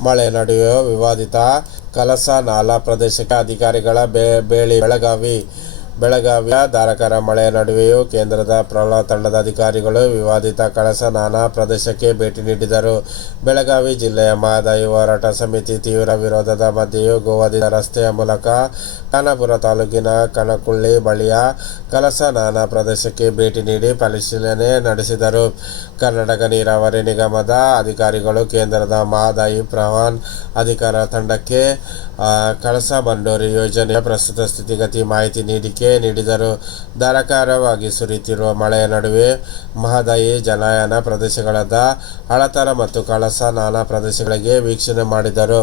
ಮಳೆ ನಡುವೆಯೂ ವಿವಾದಿತ ಕಲಸ ನಾಲಾ ಪ್ರದೇಶಕ್ಕೆ ಅಧಿಕಾರಿಗಳ ಬೇಳಿ ಬೆಳಗಾವಿ ಬೆಳಗಾವಿಯ ಧಾರಕರ ಮಳೆಯ ನಡುವೆಯೂ ಕೇಂದ್ರದ ಪ್ರವಾಹ ತಂಡದ ಅಧಿಕಾರಿಗಳು ವಿವಾದಿತ ಕಳಸ ನಾಲಾ ಪ್ರದೇಶಕ್ಕೆ ಭೇಟಿ ನೀಡಿದರು. ಬೆಳಗಾವಿ ಜಿಲ್ಲೆಯ ಮಹದಾಯಿ ಹೋರಾಟ ಸಮಿತಿ ತೀವ್ರ ವಿರೋಧದ ಮಧ್ಯೆಯೂ ಗೋವಾದಿಂದ ರಸ್ತೆಯ ಮೂಲಕ ಖಾನಾಪುರ ತಾಲೂಕಿನ ಕಣಕುಳ್ಳಿ ಬಳಿಯ ಕಲಸ ನಾಲಾ ಪ್ರದೇಶಕ್ಕೆ ಭೇಟಿ ನೀಡಿ ಪರಿಶೀಲನೆ ನಡೆಸಿದರು. ಕರ್ನಾಟಕ ನೀರಾವರಿ ನಿಗಮದ ಅಧಿಕಾರಿಗಳು ಕೇಂದ್ರದ ಮಹದಾಯಿ ಪ್ರವಾನ್ ಅಧಿಕಾರ ತಂಡಕ್ಕೆ ಕಳಸಾ ಬಂಡೂರಿ ಯೋಜನೆಯ ಪ್ರಸ್ತುತ ಸ್ಥಿತಿಗತಿ ಮಾಹಿತಿ ನೀಡಿಕೆ ನೀಡಿದರು. ಧಾರಾಕಾರವಾಗಿ ಸುರಿಯುತ್ತಿರುವ ಮಳೆಯ ನಡುವೆ ಮಹದಾಯಿ ಜಲಾಯನ ಪ್ರದೇಶಗಳಾದ ಹಳತರ ಮತ್ತು ಕಳಸ ನಾನಾ ಪ್ರದೇಶಗಳಿಗೆ ವೀಕ್ಷಣೆ ಮಾಡಿದರು.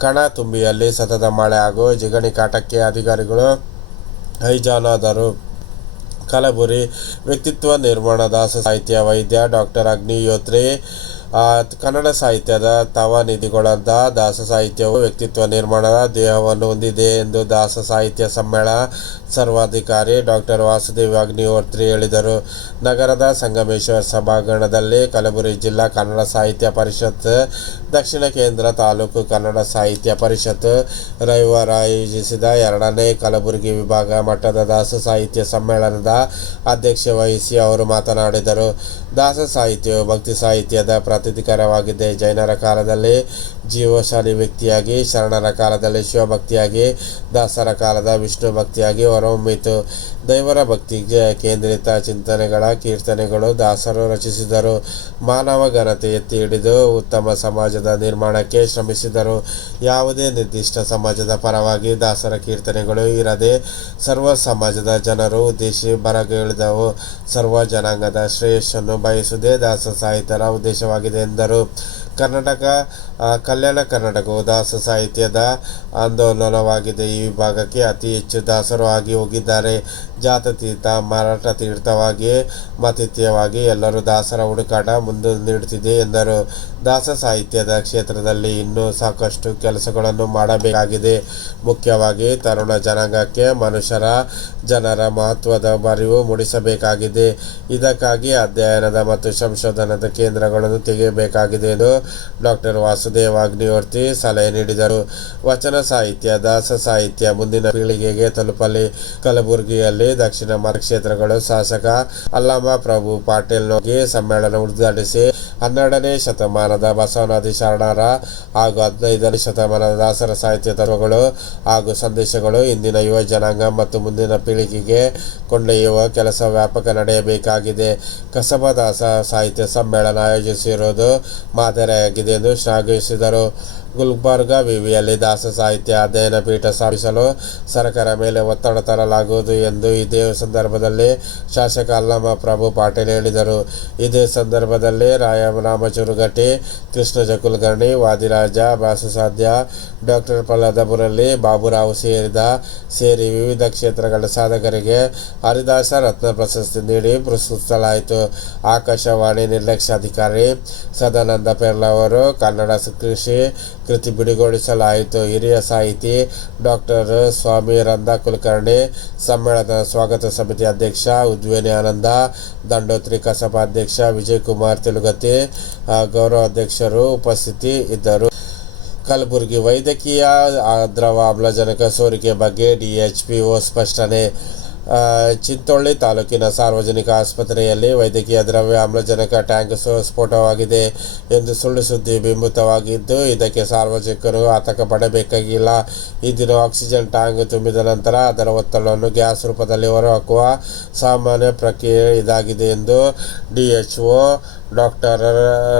ಕಣ ತುಂಬಿಯಲ್ಲಿ ಸತತ ಮಳೆ ಹಾಗೂ ಜಿಗಣಿ ಕಾಟಕ್ಕೆ ಅಧಿಕಾರಿಗಳು ಹೈಜಾನಾದರು. ಕಲಬುರಿ ವ್ಯಕ್ತಿತ್ವ ನಿರ್ಮಾಣದ ಸಾಹಿತ್ಯ ವೈದ್ಯ ಡಾಕ್ಟರ್ ಅಗ್ನಿಯೋತ್ರಿ ಕನ್ನಡ ಸಾಹಿತ್ಯದ ತವ ನಿಧಿಗಳಾದ ದಾಸ ಸಾಹಿತ್ಯವು ವ್ಯಕ್ತಿತ್ವ ನಿರ್ಮಾಣದ ದೇಹವನ್ನು ಹೊಂದಿದೆ ಎಂದು ದಾಸ ಸಾಹಿತ್ಯ ಸಮ್ಮೇಳನ ಸರ್ವಾಧಿಕಾರಿ ಡಾಕ್ಟರ್ ವಾಸುದೇವ್ ಅಗ್ನಿಹೋತ್ರಿ ಹೇಳಿದರು. ನಗರದ ಸಂಗಮೇಶ್ವರ ಸಭಾಂಗಣದಲ್ಲಿ ಕಲಬುರಗಿ ಜಿಲ್ಲಾ ಕನ್ನಡ ಸಾಹಿತ್ಯ ಪರಿಷತ್, ದಕ್ಷಿಣ ಕೇಂದ್ರ ತಾಲೂಕು ಕನ್ನಡ ಸಾಹಿತ್ಯ ಪರಿಷತ್ ರವಿವಾರ ಆಯೋಜಿಸಿದ ಎರಡನೇ ಕಲಬುರಗಿ ವಿಭಾಗ ಮಟ್ಟದ ದಾಸ ಸಾಹಿತ್ಯ ಸಮ್ಮೇಳನದ ಅಧ್ಯಕ್ಷ ವಹಿಸಿ ಅವರು ಮಾತನಾಡಿದರು. ದಾಸ ಸಾಹಿತ್ಯವು ಭಕ್ತಿ ಸಾಹಿತ್ಯದ ಪ್ರತಿಧಿಕರವಾಗಿದೆ ಜೈನರ ಕಾಲದಲ್ಲಿ ಜೀವಶಾಲಿ ವ್ಯಕ್ತಿಯಾಗಿ ಶರಣರ ಕಾಲದಲ್ಲಿ ಶಿವಭಕ್ತಿಯಾಗಿ ದಾಸರ ಕಾಲದ ವಿಷ್ಣು ಭಕ್ತಿಯಾಗಿ ಹೊರಹೊಮ್ಮಿತು. ದೈವರ ಭಕ್ತಿಗೆ ಕೇಂದ್ರಿತ ಚಿಂತನೆಗಳ ಕೀರ್ತನೆಗಳು ದಾಸರು ರಚಿಸಿದರು. ಮಾನವ ಘನತೆ ಎತ್ತಿ ಹಿಡಿದು ಉತ್ತಮ ಸಮಾಜದ ನಿರ್ಮಾಣಕ್ಕೆ ಶ್ರಮಿಸಿದರು. ಯಾವುದೇ ನಿರ್ದಿಷ್ಟ ಸಮಾಜದ ಪರವಾಗಿ ದಾಸರ ಕೀರ್ತನೆಗಳು ಇರದೆ ಸರ್ವ ಸಮಾಜದ ಜನರು ಉದ್ದೇಶಿ ಬರಗಿಳಿದವು ಸರ್ವ ಜನಾಂಗದ ಶ್ರೇಯಸ್ಸನ್ನು ಬಯಸುವುದೇ ದಾಸ ಸಾಹಿತ್ಯರ ಉದ್ದೇಶವಾಗಿದೆ ಎಂದರು. ಕರ್ನಾಟಕ ಕಲ್ಯಾಣ ಕರ್ನಾಟಕವು ದಾಸ ಸಾಹಿತ್ಯದ ಆಂದೋಲನವಾಗಿದೆ. ಈ ವಿಭಾಗಕ್ಕೆ ಅತಿ ಹೆಚ್ಚು ದಾಸರು ಆಗಿ ಹೋಗಿದ್ದಾರೆ. ಜಾತತೀರ್ಥ ಮಾರಾಟ ತೀರ್ಥವಾಗಿ, ಮತಿಥ್ಯವಾಗಿ ಎಲ್ಲರೂ ದಾಸರ ಹುಡುಕಾಟ ಮುಂದೆ ನೀಡುತ್ತಿದೆ ಎಂದರು. ದಾಸ ಸಾಹಿತ್ಯದ ಕ್ಷೇತ್ರದಲ್ಲಿ ಇನ್ನೂ ಸಾಕಷ್ಟು ಕೆಲಸಗಳನ್ನು ಮಾಡಬೇಕಾಗಿದೆ. ಮುಖ್ಯವಾಗಿ ತರುಣ ಜನಾಂಗಕ್ಕೆ ಮನುಷ್ಯರ ಜನರ ಮಹತ್ವದ ಅರಿವು ಮೂಡಿಸಬೇಕಾಗಿದೆ. ಇದಕ್ಕಾಗಿ ಅಧ್ಯಯನದ ಮತ್ತು ಸಂಶೋಧನದ ಕೇಂದ್ರಗಳನ್ನು ತೆಗೆಯಬೇಕಾಗಿದೆ ಎಂದು ಡಾಕ್ಟರ್ ವಾಸುದೇವ ಅಗ್ನಿವರ್ತಿ ಸಲಹೆ ನೀಡಿದರು. ವಚನ ಸಾಹಿತ್ಯ, ದಾಸ ಸಾಹಿತ್ಯ ಮುಂದಿನ ಪೀಳಿಗೆಗೆ ತಲುಪಲಿ. ಕಲಬುರಗಿಯಲ್ಲಿ ದಕ್ಷಿಣ ಮತಕ್ಷೇತ್ರಗಳು ಶಾಸಕ ಅಲ್ಲಮ ಪ್ರಭು ಪಾಟೀಲ್ ಸಮ್ಮೇಳನ ಉದ್ಘಾಟಿಸಿ ಹನ್ನೆರಡನೇ ಶತಮಾನದ ಬಸವನಾದಿ ಶರಣರ ಹಾಗೂ ಹದಿನೈದನೇ ಶತಮಾನದ ದಾಸರ ಸಾಹಿತ್ಯ ತತ್ವಗಳು ಹಾಗೂ ಸಂದೇಶಗಳು ಇಂದಿನ ಯುವ ಜನಾಂಗ ಮತ್ತು ಮುಂದಿನ ಪೀಳಿಗೆಗೆ ಕೊಂಡೊಯ್ಯುವ ಕೆಲಸ ವ್ಯಾಪಕ ನಡೆಯಬೇಕಾಗಿದೆ. ಕಸಬದಾಸ ಸಾಹಿತ್ಯ ಸಮ್ಮೇಳನ ಆಯೋಜಿಸಿರುವುದು ಮಾದರಿಯಾಗಿದೆ ಎಂದು ಶ್ಲಾಘಿಸಿದರು. ಗುಲ್ಬರ್ಗ ವಿವಿಯಲ್ಲಿ ದಾಸ ಸಾಹಿತ್ಯ ಅಧ್ಯಯನ ಪೀಠ ಸ್ಥಾಪಿಸಲು ಸರ್ಕಾರ ಮೇಲೆ ಒತ್ತಡ ತರಲಾಗುವುದು ಎಂದು ಇದೇ ಸಂದರ್ಭದಲ್ಲಿ ಶಾಸಕ ಅಲ್ಲಮ್ಮ ಪ್ರಭು ಪಾಟೀಲ್ ಹೇಳಿದರು. ಇದೇ ಸಂದರ್ಭದಲ್ಲಿ ರಾಯ ಕೃಷ್ಣ ಕುಲಕರ್ಣಿ ವಾದಿರಾಜ ಬಾಸಸಾಧ್ಯ ಡಾಕ್ಟರ್ ಪ್ರಹ್ಲಾದ ಬಾಬುರಾವ್ ಸೇರಿದ, ಸೇರಿ ವಿವಿಧ ಕ್ಷೇತ್ರಗಳ ಸಾಧಕರಿಗೆ ಹರಿದಾಸ ರತ್ನ ಪ್ರಶಸ್ತಿ ನೀಡಿ ಪುರಸ್ಕರಿಸಲಾಯಿತು ಆಕಾಶವಾಣಿ ನಿರ್ಲಕ್ಷ್ಯಾಧಿಕಾರಿ ಸದಾನಂದ ಪೇರ್ಲ ಅವರು, ಕನ್ನಡ ಕೃಷಿ ಕೃತಿ ಬಿಡುಗೊಳಿಸಲಾಯಿತು ಹಿರಿಯ ಸಾಹಿತಿ ಡಾಕ್ಟರ್ ಸ್ವಾಮಿ ರಂದ ಕುಲಕರ್ಣಿ, ಸಮ್ಮೇಳನದ ಸ್ವಾಗತ ಸಮಿತಿ ಅಧ್ಯಕ್ಷ ಉದ್ವೇನಿ ಆನಂದ, ದಂಡೋತ್ರಿ ಕಸಬ ಅಧ್ಯಕ್ಷ ವಿಜಯ್ ಕುಮಾರ್ ತೆಲುಗತಿ ಗೌರವ ಅಧ್ಯಕ್ಷರು ಉಪಸ್ಥಿತಿ ಇದ್ದರು. ಕಲಬುರಗಿ ವೈದ್ಯಕೀಯ ದ್ರವ ಆಮ್ಲಜನಕ ಸೋರಿಕೆ ಬಗ್ಗೆ ಡಿಎಚ್ಪಿಒ ಸ್ಪಷ್ಟನೆ ಆ, ಚಿಂತೋಳಿ ತಾಲೂಕಿನ ಸಾರ್ವಜನಿಕ ಆಸ್ಪತ್ರೆಯಲ್ಲಿ ವೈದ್ಯಕೀಯ ದ್ರವ್ಯ ಆಮ್ಲಜನಕ ಟ್ಯಾಂಕ್ ಸ್ಫೋಟವಾಗಿದೆ ಎಂದು ಸುಳ್ಳು ಸುದ್ದಿ ಬಿಂಬಿತವಾಗಿದ್ದು ಇದಕ್ಕೆ ಸಾರ್ವಜನಿಕರು ಆತಂಕ ಪಡಬೇಕಾಗಿಲ್ಲ. ಇಂದಿನ ಆಕ್ಸಿಜನ್ ಟ್ಯಾಂಕ್ ತುಂಬಿದ ನಂತರ ಅದರ ಒತ್ತಡವನ್ನು ಗ್ಯಾಸ್ ರೂಪದಲ್ಲಿ ಹೊರಹಾಕುವ ಸಾಮಾನ್ಯ ಪ್ರಕ್ರಿಯೆ ಇದಾಗಿದೆ ಎಂದು ಡಿಎಚ್ಒ ಡಾಕ್ಟರ್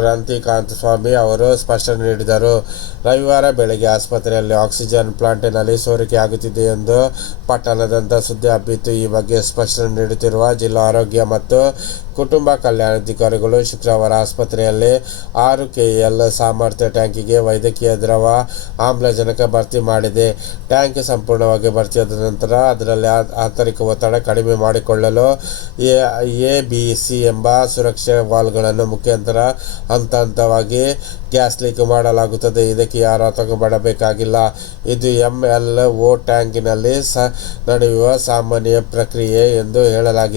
ರಂತಿಕಾಂತ್ ಸ್ವಾಮಿ ಅವರು ಸ್ಪಷ್ಟನೆ ನೀಡಿದರು. ರವಿವಾರ ಬೆಳಗ್ಗೆ ಆಸ್ಪತ್ರೆಯಲ್ಲಿ ಆಕ್ಸಿಜನ್ ಪ್ಲಾಂಟಿನಲ್ಲಿ ಸೋರಿಕೆ ಆಗುತ್ತಿದೆ ಎಂದು ಪಟ್ಟಣದಂತ ಸುದ್ದಿ ಹಬ್ಬಿತ್ತು ಈ ಬಗ್ಗೆ ಸ್ಪಷ್ಟನೆ ನೀಡುತ್ತಿರುವ ಜಿಲ್ಲಾ ಆರೋಗ್ಯ ಮತ್ತು ಕುಟುಂಬ ಕಲ್ಯಾಣಾಧಿಕಾರಿಗಳು ಶುಕ್ರವಾರ ಆಸ್ಪತ್ರೆಯಲ್ಲಿ ಆರು ಕೆಎಲ್ ಸಾಮರ್ಥ್ಯ ಟ್ಯಾಂಕಿಗೆ ವೈದ್ಯಕೀಯ ದ್ರವ ಆಮ್ಲಜನಕ ಭರ್ತಿ ಮಾಡಿದೆ. ಟ್ಯಾಂಕ್ ಸಂಪೂರ್ಣವಾಗಿ ಭರ್ತಿಯಾದ ನಂತರ ಅದರಲ್ಲಿ ಆಂತರಿಕ ಒತ್ತಡ ಕಡಿಮೆ ಮಾಡಿಕೊಳ್ಳಲು ಎ ಬಿ ಸಿ ಎಂಬ ಸುರಕ್ಷಾ ವಾಲ್ಗಳನ್ನು ಮುಖಾಂತರ ಹಂತ ಹಂತವಾಗಿ ಗ್ಯಾಸ್ ಲೀಕ್ ಮಾಡಲಾಗುತ್ತದೆ. ಇದಕ್ಕೆ ಯಾರು ಆತಂಕ ಮಾಡಬೇಕಾಗಿಲ್ಲ ಇದು ಎಂ ಎಲ್ ಓ ಟ್ಯಾಂಕಿನಲ್ಲಿ ಸ ನಡೆಯುವ ಸಾಮಾನ್ಯ ಪ್ರಕ್ರಿಯೆ ಎಂದು ಹೇಳಲಾಗಿದೆ.